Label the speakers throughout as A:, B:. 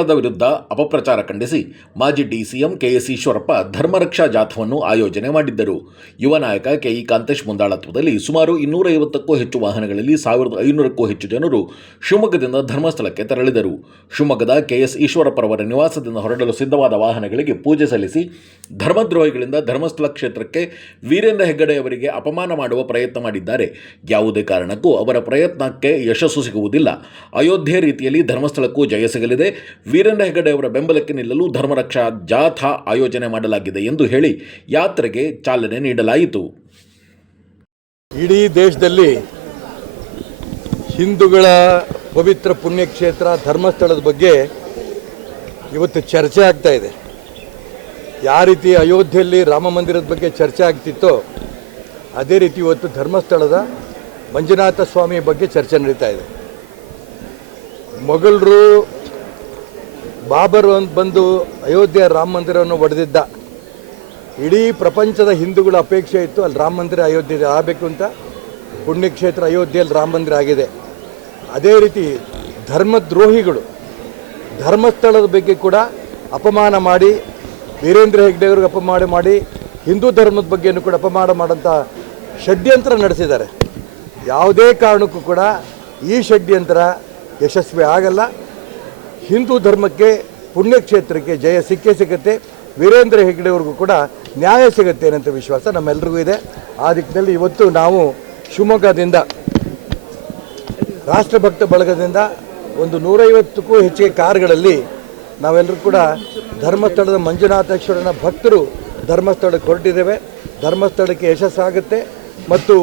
A: ಧರ್ಮಸ್ಥಳದ ವಿರುದ್ಧ ಅಪಪ್ರಚಾರ ಖಂಡಿಸಿ ಮಾಜಿ ಡಿಸಿಎಂ ಕೆಎಸ್ ಈಶ್ವರಪ್ಪ ಧರ್ಮರಕ್ಷಾ ಜಾಥವನ್ನು ಆಯೋಜನೆ ಮಾಡಿದ್ದರು. ಯುವ ನಾಯಕ ಕೆಇ ಕಾಂತೇಶ್ ಮುಂದಾಳತ್ವದಲ್ಲಿ ಸುಮಾರು ಇನ್ನೂರೈವತ್ತಕ್ಕೂ ಹೆಚ್ಚು ವಾಹನಗಳಲ್ಲಿ ಸಾವಿರದ ಐನೂರಕ್ಕೂ ಹೆಚ್ಚು ಜನರು ಶಿವಮೊಗ್ಗದಿಂದ ಧರ್ಮಸ್ಥಳಕ್ಕೆ ತೆರಳಿದರು. ಶಿವಮೊಗ್ಗದ ಕೆಎಸ್ ಈಶ್ವರಪ್ಪರವರ ನಿವಾಸದಿಂದ ಹೊರಡಲು ಸಿದ್ಧವಾದ ವಾಹನಗಳಿಗೆ ಪೂಜೆ ಸಲ್ಲಿಸಿ ಧರ್ಮದ್ರೋಹಿಗಳಿಂದ ಧರ್ಮಸ್ಥಳ ಕ್ಷೇತ್ರಕ್ಕೆ ವೀರೇಂದ್ರ ಹೆಗ್ಗಡೆಯವರಿಗೆ ಅಪಮಾನ ಮಾಡುವ ಪ್ರಯತ್ನ ಮಾಡಿದ್ದಾರೆ. ಯಾವುದೇ ಕಾರಣಕ್ಕೂ ಅವರ ಪ್ರಯತ್ನಕ್ಕೆ ಯಶಸ್ಸು ಸಿಗುವುದಿಲ್ಲ. ಅಯೋಧ್ಯೆ ರೀತಿಯಲ್ಲಿ ಧರ್ಮಸ್ಥಳಕ್ಕೂ ಜಯ ಸಿಗಲಿದೆ. ವೀರೇಂದ್ರ ಹೆಗ್ಗಡೆ ಅವರ ಬೆಂಬಲಕ್ಕೆ ನಿಲ್ಲಲು ಧರ್ಮರಕ್ಷಾ ಜಾಥಾ ಆಯೋಜನೆ ಮಾಡಲಾಗಿದೆ ಎಂದು ಹೇಳಿ ಯಾತ್ರೆಗೆ ಚಾಲನೆ ನೀಡಲಾಯಿತು.
B: ಇಡೀ ದೇಶದಲ್ಲಿ ಹಿಂದೂಗಳ ಪವಿತ್ರ ಪುಣ್ಯಕ್ಷೇತ್ರ, ಧರ್ಮಸ್ಥಳದ ಬಗ್ಗೆ ಇವತ್ತು ಚರ್ಚೆ ಆಗ್ತಾ ಇದೆ. ಯಾವ ರೀತಿ ಅಯೋಧ್ಯೆಯಲ್ಲಿ ರಾಮ ಮಂದಿರದ ಬಗ್ಗೆ ಚರ್ಚೆ ಆಗ್ತಿತ್ತೋ, ಅದೇ ರೀತಿ ಇವತ್ತು ಧರ್ಮಸ್ಥಳದ ಮಂಜುನಾಥ ಸ್ವಾಮಿ ಬಗ್ಗೆ ಚರ್ಚೆ ನಡೀತಾ ಇದೆ. ಮೊಘಲರು ಬಾಬರ್ ಅಂತ ಬಂದು ಅಯೋಧ್ಯೆ ರಾಮ ಮಂದಿರವನ್ನು ಒಡೆದಿದ್ದ. ಇಡೀ ಪ್ರಪಂಚದ ಹಿಂದೂಗಳ ಅಪೇಕ್ಷೆ ಇತ್ತು, ಅಲ್ಲಿ ರಾಮ ಮಂದಿರ ಅಯೋಧ್ಯೆ ಆಗಬೇಕು ಅಂತ. ಪುಣ್ಯಕ್ಷೇತ್ರ ಅಯೋಧ್ಯೆಯಲ್ಲಿ ರಾಮ ಮಂದಿರ ಆಗಿದೆ. ಅದೇ ರೀತಿ ಧರ್ಮದ್ರೋಹಿಗಳು, ಧರ್ಮಸ್ಥಳದ ಬಗ್ಗೆ ಕೂಡ ಅಪಮಾನ ಮಾಡಿ, ವೀರೇಂದ್ರ ಹೆಗ್ಡೆಯವ್ರಿಗೆ ಅಪಮಾನ ಮಾಡಿ, ಹಿಂದೂ ಧರ್ಮದ ಬಗ್ಗೆಯೂ ಕೂಡ ಅಪಮಾನ ಮಾಡೋಂಥ ಷಡ್ಯಂತ್ರ ನಡೆಸಿದ್ದಾರೆ. ಯಾವುದೇ ಕಾರಣಕ್ಕೂ ಕೂಡ ಈ ಷಡ್ಯಂತ್ರ ಯಶಸ್ವಿ ಆಗಲ್ಲ. ಹಿಂದೂ ಧರ್ಮಕ್ಕೆ, ಪುಣ್ಯಕ್ಷೇತ್ರಕ್ಕೆ ಜಯ ಸಿಕ್ಕೇ ಸಿಗುತ್ತೆ. ವೀರೇಂದ್ರ ಹೆಗ್ಡೆಯವ್ರಿಗೂ ಕೂಡ ನ್ಯಾಯ ಸಿಗುತ್ತೆ ಅನ್ನೋಂಥ ವಿಶ್ವಾಸ ನಮ್ಮೆಲ್ರಿಗೂ ಇದೆ. ಆ ದಿಕ್ಕಿನಲ್ಲಿ ಇವತ್ತು ನಾವು ಶಿವಮೊಗ್ಗದಿಂದ, ರಾಷ್ಟ್ರಭಕ್ತ ಬಳಗದಿಂದ ಒಂದು ನೂರೈವತ್ತಕ್ಕೂ ಹೆಚ್ಚಿಗೆ ಕಾರ್ಗಳಲ್ಲಿ ನಾವೆಲ್ಲರೂ ಕೂಡ ಧರ್ಮಸ್ಥಳದ ಮಂಜುನಾಥೇಶ್ವರನ ಭಕ್ತರು ಧರ್ಮಸ್ಥಳಕ್ಕೆ ಹೊರಟಿದ್ದೇವೆ. ಧರ್ಮಸ್ಥಳಕ್ಕೆ ಯಶಸ್ಸಾಗುತ್ತೆ. ಮತ್ತು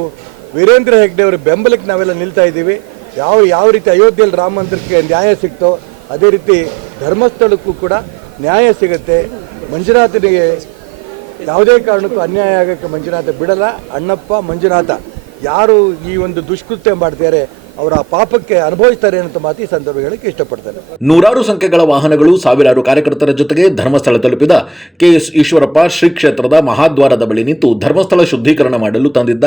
B: ವೀರೇಂದ್ರ ಹೆಗ್ಡೆ ಅವರ ಬೆಂಬಲಕ್ಕೆ ನಾವೆಲ್ಲ ನಿಲ್ತಾ ಇದ್ದೀವಿ. ಯಾವ ಯಾವ ರೀತಿ ಅಯೋಧ್ಯೆಯಲ್ಲಿ ರಾಮ ಮಂದಿರಕ್ಕೆ ನ್ಯಾಯ ಸಿಕ್ತೋ ಅದೇ ರೀತಿ ಧರ್ಮಸ್ಥಳಕ್ಕೂ ಕೂಡ ನ್ಯಾಯ ಸಿಗುತ್ತೆ. ಮಂಜುನಾಥನಿಗೆ ಯಾವುದೇ ಕಾರಣಕ್ಕೂ ಅನ್ಯಾಯ ಆಗೋಕ್ಕೆ ಮಂಜುನಾಥ ಬಿಡಲ್ಲ. ಅಣ್ಣಪ್ಪ ಮಂಜುನಾಥ ಯಾರು ಈ ಒಂದು ದುಷ್ಕೃತ್ಯ ಮಾಡ್ತಾರೆ ಅವರ ಪಾಪಕ್ಕೆ ಅನುಭವಿಸ್ತಾರೆ ಅಂತ ಮಾತು ಈ ಸಂದರ್ಭ ಹೇಳಕ್ಕೆ ಇಷ್ಟಪಡ್ತಾರೆ
A: ನೂರಾರು ಸಂಖ್ಯೆಗಳ ವಾಹನಗಳು ಸಾವಿರಾರು ಕಾರ್ಯಕರ್ತರ ಜೊತೆಗೆ ಧರ್ಮಸ್ಥಳ ತಲುಪಿದ ಕೆಎಸ್ ಈಶ್ವರಪ್ಪ ಶ್ರೀ ಕ್ಷೇತ್ರದ ಮಹಾದ್ವಾರದ ಬಳಿ ನಿಂತು ಧರ್ಮಸ್ಥಳ ಶುದ್ಧೀಕರಣ ಮಾಡಲು ತಂದಿದ್ದ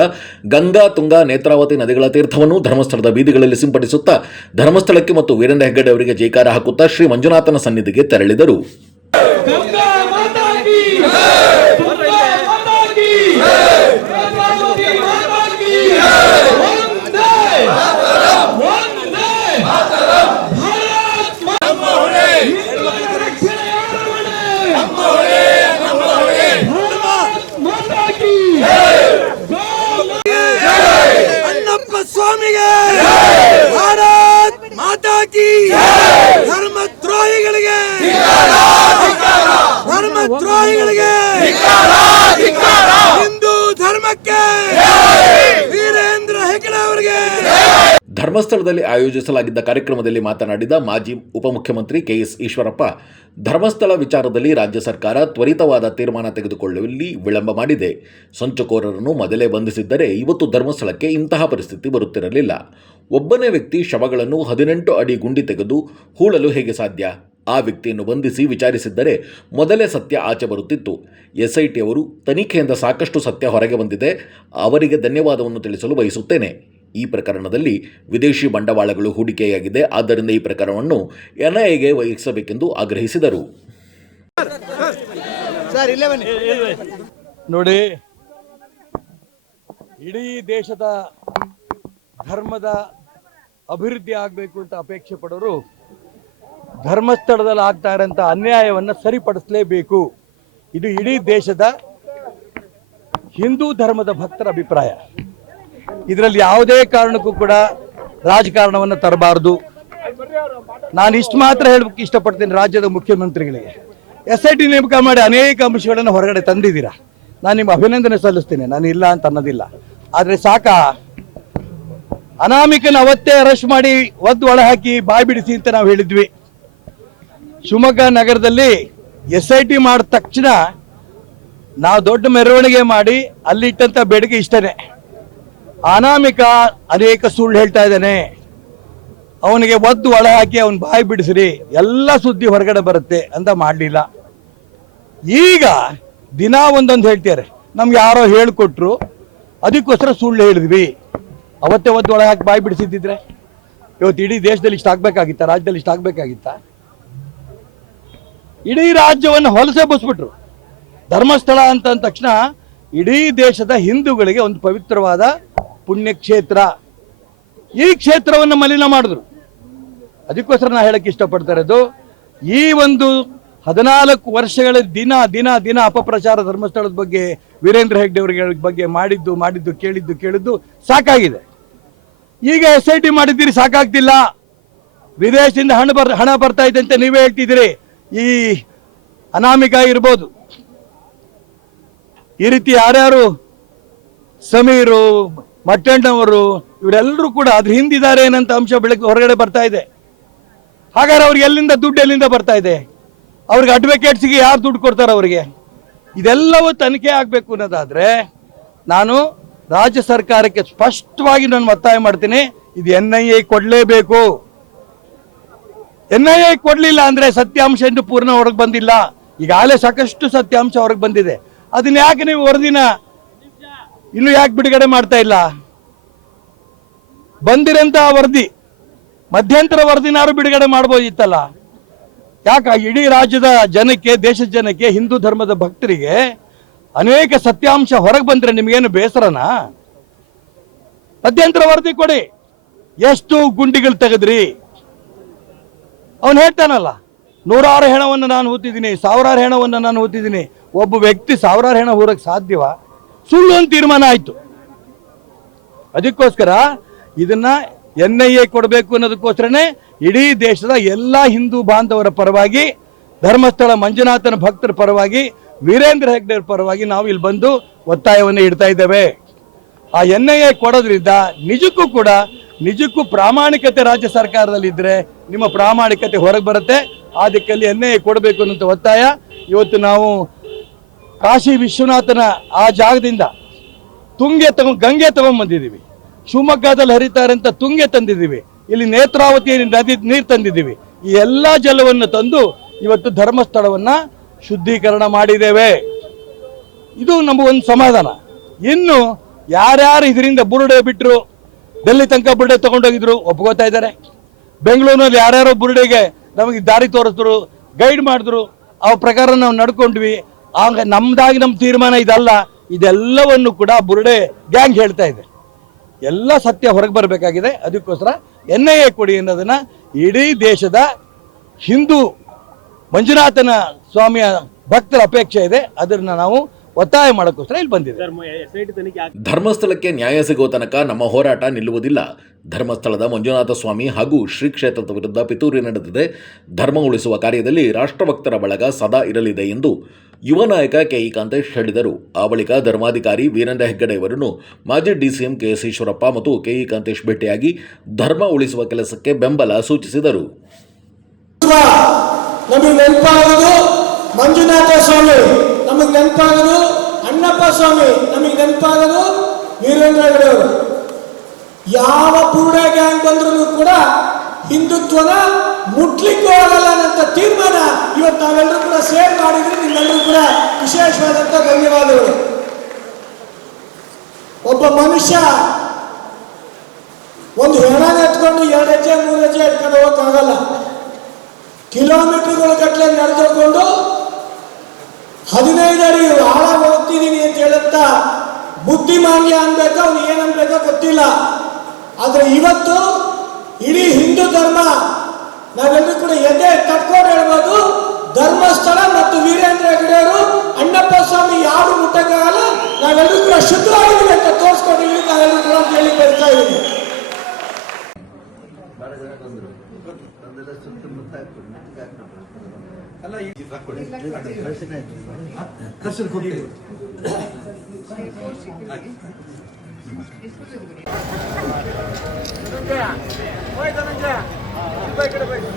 A: ಗಂಗಾ ತುಂಗಾ ನೇತ್ರಾವತಿ ನದಿಗಳ ತೀರ್ಥವನ್ನು ಧರ್ಮಸ್ಥಳದ ಬೀದಿಗಳಲ್ಲಿ ಸಿಂಪಡಿಸುತ್ತಾ ಧರ್ಮಸ್ಥಳಕ್ಕೆ ಮತ್ತು ವೀರೇಂದ್ರ ಹೆಗ್ಗಡೆ ಅವರಿಗೆ ಜೈಕಾರ ಹಾಕುತ್ತಾ ಶ್ರೀ ಮಂಜುನಾಥನ ಸನ್ನಿಧಿಗೆ ತೆರಳಿದರು. ಧರ್ಮಸ್ಥಳದಲ್ಲಿ ಆಯೋಜಿಸಲಾಗಿದ್ದ ಕಾರ್ಯಕ್ರಮದಲ್ಲಿ ಮಾತನಾಡಿದ ಮಾಜಿ ಉಪಮುಖ್ಯಮಂತ್ರಿ ಕೆಎಸ್ ಈಶ್ವರಪ್ಪ, ಧರ್ಮಸ್ಥಳ ವಿಚಾರದಲ್ಲಿ ರಾಜ್ಯ ಸರ್ಕಾರ ತ್ವರಿತವಾದ ತೀರ್ಮಾನ ತೆಗೆದುಕೊಳ್ಳುವಲ್ಲಿ ವಿಳಂಬ ಮಾಡಿದೆ. ಸಂಚುಕೋರರನ್ನು ಮೊದಲೇ ಬಂಧಿಸಿದ್ದರೆ ಇವತ್ತು ಧರ್ಮಸ್ಥಳಕ್ಕೆ ಇಂತಹ ಪರಿಸ್ಥಿತಿ ಬರುತ್ತಿರಲಿಲ್ಲ. ಒಬ್ಬನೇ ವ್ಯಕ್ತಿ ಶವಗಳನ್ನು ಹದಿನೆಂಟು ಅಡಿ ಗುಂಡಿ ತೆಗೆದು ಹೂಳಲು ಹೇಗೆ ಸಾಧ್ಯ? ಆ ವ್ಯಕ್ತಿಯನ್ನು ಬಂಧಿಸಿ ವಿಚಾರಿಸಿದ್ದರೆ ಮೊದಲೇ ಸತ್ಯ ಆಚೆ ಬರುತ್ತಿತ್ತು. ಎಸ್ಐಟಿಯವರು ತನಿಖೆಯಿಂದ ಸಾಕಷ್ಟು ಸತ್ಯ ಹೊರಗೆ ಬಂದಿದೆ. ಅವರಿಗೆ ಧನ್ಯವಾದವನ್ನು ತಿಳಿಸಲು ಬಯಸುತ್ತೇನೆ. ಈ ಪ್ರಕರಣದಲ್ಲಿ ವಿದೇಶಿ ಬಂಡವಾಳಗಳು ಹೂಡಿಕೆಯಾಗಿದೆ. ಆದ್ದರಿಂದ ಈ ಪ್ರಕರಣವನ್ನು ಎನ್ಐಎಗೆ ವಹಿಸಬೇಕೆಂದು ಆಗ್ರಹಿಸಿದರು.
B: ನೋಡಿ ಇಡೀ ದೇಶದ ಧರ್ಮದ ಅಭಿವೃದ್ಧಿ ಆಗಬೇಕು ಅಂತ ಅಪೇಕ್ಷೆ ಪಡೋರು ಧರ್ಮಸ್ಥಳದಲ್ಲಿ ಆಗ್ತಾ ಇರೋಂಥ ಅನ್ಯಾಯವನ್ನು ಸರಿಪಡಿಸಲೇಬೇಕು. ಇದು ಇಡೀ ದೇಶದ ಹಿಂದೂ ಧರ್ಮದ ಭಕ್ತರ ಅಭಿಪ್ರಾಯ. ಇದರಲ್ಲಿ ಯಾವುದೇ ಕಾರಣಕ್ಕೂ ಕೂಡ ರಾಜಕಾರಣವನ್ನು ತರಬಾರದು. ನಾನು ಇಷ್ಟು ಮಾತ್ರ ಹೇಳಬೇಕು, ಇಷ್ಟಪಡ್ತೇನೆ ರಾಜ್ಯದ ಮುಖ್ಯಮಂತ್ರಿಗಳಿಗೆ. ಎಸ್ ಐ ಟಿ ನೇಮಕ ಮಾಡಿ ಅನೇಕ ಅಂಶಗಳನ್ನು ಹೊರಗಡೆ ತಂದಿದ್ದೀರಾ? ನಾನು ನಿಮ್ಮ ಅಭಿನಂದನೆ ಸಲ್ಲಿಸ್ತೇನೆ. ನಾನು ಇಲ್ಲ ಅಂತ ಅನ್ನೋದಿಲ್ಲ. ಆದರೆ ಸಾಕ. ಅನಾಮಿಕನ ಅವತ್ತೇ ಅರೆಸ್ಟ್ ಮಾಡಿ ಒದ್ದು ಒಳ ಹಾಕಿ ಬಾಯಿ ಬಿಡಿಸಿ ಅಂತ ನಾವು ಹೇಳಿದ್ವಿ. ಶಿವಮೊಗ್ಗ ನಗರದಲ್ಲಿ ಎಸ್ ಐ ಟಿ ಮಾಡಿದ ತಕ್ಷಣ ನಾವು ದೊಡ್ಡ ಮೆರವಣಿಗೆ ಮಾಡಿ ಅಲ್ಲಿಟ್ಟಂತ ಬೇಡಿಕೆ ಇಷ್ಟನೇ. ಅನಾಮಿಕ ಅನೇಕ ಸುಳ್ಳು ಹೇಳ್ತಾ ಇದ್ದಾನೆ. ಅವನಿಗೆ ಒದ್ದು ಒಳ ಹಾಕಿ ಅವನ ಬಾಯಿ ಬಿಡಿಸ್ರಿ, ಎಲ್ಲ ಸುದ್ದಿ ಹೊರಗಡೆ ಬರುತ್ತೆ ಅಂತ ಮಾಡಲಿಲ್ಲ. ಈಗ ದಿನ ಒಂದೊಂದು ಹೇಳ್ತಾರೆ ನಮ್ಗೆ ಯಾರೋ ಹೇಳ್ಕೊಟ್ರು, ಅದಕ್ಕೋಸ್ಕರ ಸುಳ್ಳು ಹೇಳಿದ್ವಿ. ಅವತ್ತೇ ಒದ್ದು ಒಳ ಹಾಕಿ ಬಾಯಿ ಬಿಡಿಸಿದ್ದಿದ್ರೆ? ಇವತ್ತು ಇಡೀ ದೇಶದಲ್ಲಿ ಇಷ್ಟ ಆಗ್ಬೇಕಾಗಿತ್ತ? ರಾಜ್ಯದಲ್ಲಿ ಇಷ್ಟ ಆಗ್ಬೇಕಾಗಿತ್ತ? ಇಡೀ ರಾಜ್ಯವನ್ನು ಹೊಲಸೆ ಬಸ್ಬಿಟ್ರು. ಧರ್ಮಸ್ಥಳ ಅಂತ ತಕ್ಷಣ ಇಡೀ ದೇಶದ ಹಿಂದೂಗಳಿಗೆ ಒಂದು ಪವಿತ್ರವಾದ ಪುಣ್ಯಕ್ಷೇತ್ರ, ಈ ಕ್ಷೇತ್ರವನ್ನು ಮಲಿನ ಮಾಡಿದ್ರು. ಅದಕ್ಕೋಸ್ಕರ ನಾ ಹೇಳಕ್ಕೆ ಇಷ್ಟಪಡ್ತಾ ಇರೋದು, ಈ ಒಂದು ಹದಿನಾಲ್ಕು ವರ್ಷಗಳ ದಿನ ದಿನ ದಿನ ಅಪಪ್ರಚಾರ ಧರ್ಮಸ್ಥಳದ ಬಗ್ಗೆ ವೀರೇಂದ್ರ ಹೆಗ್ಡೆ ಅವರಿಗೆ ಬಗ್ಗೆ ಮಾಡಿದ್ದು ಮಾಡಿದ್ದು, ಕೇಳಿದ್ದು ಕೇಳಿದ್ದು ಸಾಕಾಗಿದೆ. ಈಗ ಎಸ್ ಐ ಟಿ ಮಾಡಿದ್ದೀರಿ, ಸಾಕಾಗ್ತಿಲ್ಲ. ವಿದೇಶದಿಂದ ಹಣ ಬರ್, ಹಣ ಬರ್ತಾ ಇದೆ ಅಂತ ನೀವೇ ಹೇಳ್ತಿದ್ದೀರಿ. ಈ ಅನಾಮಿಕ ಇರ್ಬೋದು ಈ ರೀತಿ ಯಾರ್ಯಾರು ಸಮೀರು ಮಟ್ಟಣ್ಣವರು ಇವರೆಲ್ಲರೂ ಕೂಡ ಅದ್ರ ಹಿಂದಿದ್ದಾರೆ ಏನಂತ ಅಂಶ ಬೆಳಕು ಹೊರಗಡೆ ಬರ್ತಾ ಇದೆ. ಹಾಗಾದ್ರೆ ಅವ್ರಿಗೆ ಎಲ್ಲಿಂದ ದುಡ್ಡು ಎಲ್ಲಿಂದ ಬರ್ತಾ ಇದೆ? ಅವ್ರಿಗೆ ಅಡ್ವೊಕೇಟ್ಸ್ಗೆ ಯಾರು ದುಡ್ಡು ಕೊಡ್ತಾರೆ ಅವರಿಗೆ? ಇದೆಲ್ಲವೂ ತನಿಖೆ ಆಗಬೇಕು ಅನ್ನೋದಾದ್ರೆ ನಾನು ರಾಜ್ಯ ಸರ್ಕಾರಕ್ಕೆ ಸ್ಪಷ್ಟವಾಗಿ ನಾನು ಒತ್ತಾಯ ಮಾಡ್ತೀನಿ, ಇದು ಎನ್ ಐ ಎ ಕೊಡಲೇಬೇಕು. ಎನ್ ಐ ಎ ಕೊಡಲಿಲ್ಲ ಅಂದ್ರೆ ಸತ್ಯಾಂಶ ಇನ್ನು ಪೂರ್ಣ ಹೊರಗೆ ಬಂದಿಲ್ಲ. ಈಗಾಗಲೇ ಸಾಕಷ್ಟು ಸತ್ಯಾಂಶ ಹೊರಗೆ ಬಂದಿದೆ. ಅದನ್ನ ಯಾಕೆ ನೀವು ವರದಿನ ಇನ್ನು ಯಾಕೆ ಬಿಡುಗಡೆ ಮಾಡ್ತಾ ಇಲ್ಲ? ಬಂದಿರಂತ ವರದಿ, ಮಧ್ಯಂತರ ವರದಿನಾರು ಬಿಡುಗಡೆ ಮಾಡ್ಬೋದಿತ್ತಲ್ಲ? ಯಾಕ ಇಡೀ ರಾಜ್ಯದ ಜನಕ್ಕೆ, ದೇಶದ ಜನಕ್ಕೆ, ಹಿಂದೂ ಧರ್ಮದ ಭಕ್ತರಿಗೆ ಅನೇಕ ಸತ್ಯಾಂಶ ಹೊರಗೆ ಬಂದ್ರೆ ನಿಮಗೇನು ಬೇಸರನಾ? ಮಧ್ಯಂತರ ವರದಿ ಕೊಡಿ. ಎಷ್ಟು ಗುಂಡಿಗಳು ತೆಗೆದ್ರಿ? ಅವನು ಹೇಳ್ತಾನಲ್ಲ, ನೂರಾರು ಹೆಣವನ್ನು ನಾನು ಹೂತಿದ್ದೀನಿ, ಸಾವಿರಾರು ಹೆಣವನ್ನು ನಾನು ಹೂತಿದ್ದೀನಿ. ಒಬ್ಬ ವ್ಯಕ್ತಿ ಸಾವಿರಾರು ಹೆಣ ಹೂರಕ್ಕೆ ಸಾಧ್ಯವಾ? ಸುಳ್ಳು ಅಂತ ತೀರ್ಮಾನ ಆಯ್ತು. ಅದಕ್ಕೋಸ್ಕರ ಇದನ್ನ ಎನ್ ಐ ಎ ಕೊಡಬೇಕು ಅನ್ನೋದಕ್ಕೋಸ್ಕರನೇ ಇಡೀ ದೇಶದ ಎಲ್ಲ ಹಿಂದೂ ಬಾಂಧವರ ಪರವಾಗಿ, ಧರ್ಮಸ್ಥಳ ಮಂಜುನಾಥನ ಭಕ್ತರ ಪರವಾಗಿ, ವೀರೇಂದ್ರ ಹೆಗ್ಡೆ ಪರವಾಗಿ ನಾವು ಇಲ್ಲಿ ಬಂದು ಒತ್ತಾಯವನ್ನು ಇಡ್ತಾ ಇದ್ದೇವೆ. ಆ ಎನ್ ಐ ಎ ಕೊಡೋದ್ರಿಂದ ನಿಜಕ್ಕೂ ಕೂಡ, ನಿಜಕ್ಕೂ ಪ್ರಾಮಾಣಿಕತೆ ರಾಜ್ಯ ಸರ್ಕಾರದಲ್ಲಿ ಇದ್ರೆ ನಿಮ್ಮ ಪ್ರಾಮಾಣಿಕತೆ ಹೊರಗೆ ಬರುತ್ತೆ. ಆ ದಿಕ್ಕಲ್ಲಿ ಎನ್ ಐ ಎ ಕೊಡಬೇಕು ಅನ್ನೋ ಒತ್ತಾಯ ಇವತ್ತು ನಾವು ಕಾಶಿ ವಿಶ್ವನಾಥನ ಆ ಜಾಗದಿಂದ ತುಂಗೆ ತಗೊಂಡ್ ಗಂಗೆ ತಗೊಂಡ್ಬಂದಿದ್ದೀವಿ ಶಿವಮೊಗ್ಗದಲ್ಲಿ ಹರಿತಾರೆ ಅಂತ ತುಂಗೆ ತಂದಿದ್ದೀವಿ. ಇಲ್ಲಿ ನೇತ್ರಾವತಿ ನದಿ ನೀರು ತಂದಿದ್ದೀವಿ. ಈ ಎಲ್ಲ ಜಲವನ್ನು ತಂದು ಇವತ್ತು ಧರ್ಮಸ್ಥಳವನ್ನ ಶುದ್ಧೀಕರಣ ಮಾಡಿದ್ದೇವೆ. ಇದು ನಮಗೊಂದು ಸಮಾಧಾನ. ಇನ್ನು ಯಾರ್ಯಾರು ಇದರಿಂದ ಬುರುಡೆ ಬಿಟ್ಟರು ಡೆಲ್ಲಿ ತನಕ ಬುರುಡೆ ತಗೊಂಡೋಗಿದ್ರು ಒಪ್ಕೋತಾ ಇದ್ದಾರೆ. ಬೆಂಗಳೂರಿನಲ್ಲಿ ಯಾರ್ಯಾರೋ ಬುರುಡೆಗೆ ನಮಗೆ ದಾರಿ ತೋರಿಸಿದ್ರು, ಗೈಡ್ ಮಾಡಿದ್ರು ಆ ಪ್ರಕಾರ ನಾವು ನಡ್ಕೊಂಡ್ವಿ. ಆಗ ನಮ್ದಾಗಿ ನಮ್ಮ ತೀರ್ಮಾನ ಇದಲ್ಲ ಇದೆಲ್ಲವನ್ನು ಕೂಡ ಬುರುಡೆ ಗ್ಯಾಂಗ್ ಹೇಳ್ತಾ ಇದೆ. ಎಲ್ಲ ಸತ್ಯ ಹೊರಗೆ ಬರಬೇಕಾಗಿದೆ. ಅದಕ್ಕೋಸ್ಕರ ಎನ್ ಐ ಎ ಕೊಡಿ ಅನ್ನೋದನ್ನ ಇಡೀ ದೇಶದ ಹಿಂದೂ ಮಂಜುನಾಥನ ಸ್ವಾಮಿಯ ಭಕ್ತರ ಅಪೇಕ್ಷೆ ಇದೆ. ಅದನ್ನ ನಾವು ಒತ್ತಾಯ ಮಾಡೋಕ್ಕೋಸ್ಕರ ಇಲ್ಲಿ ಬಂದಿದೆ
A: ಧರ್ಮಸ್ಥಳಕ್ಕೆ ನ್ಯಾಯ ಸಿಗೋ ತನಕ ನಮ್ಮ ಹೋರಾಟ ನಿಲ್ಲುವುದಿಲ್ಲ. ಧರ್ಮಸ್ಥಳದ ಮಂಜುನಾಥ ಸ್ವಾಮಿ ಹಾಗೂ ಶ್ರೀ ಕ್ಷೇತ್ರದ ವಿರುದ್ಧ ಪಿತೂರಿ ನಡೆದಿದೆ. ಧರ್ಮ ಉಳಿಸುವ ಕಾರ್ಯದಲ್ಲಿ ರಾಷ್ಟ್ರಭಕ್ತರ ಬಳಗ ಸದಾ ಇರಲಿದೆ ಎಂದು ಯುವ ನಾಯಕ ಕೆಇ ಕಾಂತೇಶ್ ಹೇಳಿದರು. ಆ ಬಳಿಕ ಧರ್ಮಾಧಿಕಾರಿ ವೀರೇಂದ್ರ ಹೆಗ್ಗಡೆಯವರನ್ನು ಮಾಜಿ ಡಿಸಿಎಂ ಕೆಎಸ್ ಈಶ್ವರಪ್ಪ ಮತ್ತು ಕೆಇ ಕಾಂತೇಶ್ ಭೇಟಿಯಾಗಿ ಧರ್ಮ ಉಳಿಸುವ ಕೆಲಸಕ್ಕೆ ಬೆಂಬಲ ಸೂಚಿಸಿದರು.
C: ಮಂಜುನಾಥ ಸ್ವಾಮಿ, ನಮಗೆ ನೆನಪಾಗದು ಅಣ್ಣಪ್ಪ ಸ್ವಾಮಿ, ನಮಗೆ ನೆನಪಾಗದು ವೀರೇಂದ್ರ ಯಾವ ಪೂರ್ಣ ಗ್ಯಾಂಗ್ ಬಂದ್ರು ಕೂಡ ಹಿಂದುತ್ವನ ಮುಟ್ಲಿಕ್ಕೂ ಆಗಲ್ಲ ಅನ್ನಂತ ತೀರ್ಮಾನ ಇವತ್ತು ನಾವೆಲ್ಲರೂ ಕೂಡ ಸೇರ್ ಮಾಡಿದ್ರೆ ಕೂಡ ವಿಶೇಷವಾದಂಥ ಧನ್ಯವಾದಗಳು ಒಬ್ಬ ಮನುಷ್ಯ ಒಂದು ಹೆಣ ಎತ್ಕೊಂಡು ಎರಡು ಹೆಜ್ಜೆ, ಮೂರು ಹೆಜ್ಜೆ ಎತ್ಕೊಂಡು ಹೋಗೋಕ್ಕಾಗಲ್ಲ ಕಿಲೋಮೀಟರ್ಗಳ ಗಟ್ಟಲೆ ನಡೆದುಕೊಂಡು ಹದಿನೈದು ಅಡಿ ಆಳ ಹೋಗ್ತಿದ್ದೀನಿ ಅಂತ ಹೇಳುತ್ತ ಬುದ್ಧಿಮಾನ್ಯ ಅನ್ಬೇಕು, ಅವ್ನು ಏನನ್ಬೇಕು ಗೊತ್ತಿಲ್ಲ. ಆದ್ರೆ ಇವತ್ತು ಇಡೀ ಹಿಂದೂ ಧರ್ಮ ನಾವೆಲ್ಲರೂ ಕೂಡ ಎದೆ ತಟ್ಕೊಂಡು ಹೇಳ್ಬೋದು ಧರ್ಮಸ್ಥಳ ಮತ್ತು ವೀರೇಂದ್ರ ಹೆಗಡೆಯವರು ಅಣ್ಣಪ್ಪ ಸ್ವಾಮಿ ಯಾರು ಮುಟ್ಟಕ್ಕಾಗಲ್ಲ ನಾವೆಲ್ಲರೂ ಕೂಡ ಶುದ್ಧವಾಗಿದ್ದೀವಿ ಅಂತ ತೋರಿಸ್ಕೊಂಡಿದ್ದೀವಿ ನಾವೆಲ್ಲರೂ ಕೂಡ ಅಂತ ಹೇಳಿ ಬರ್ತಾ ಇದ್ದೀವಿ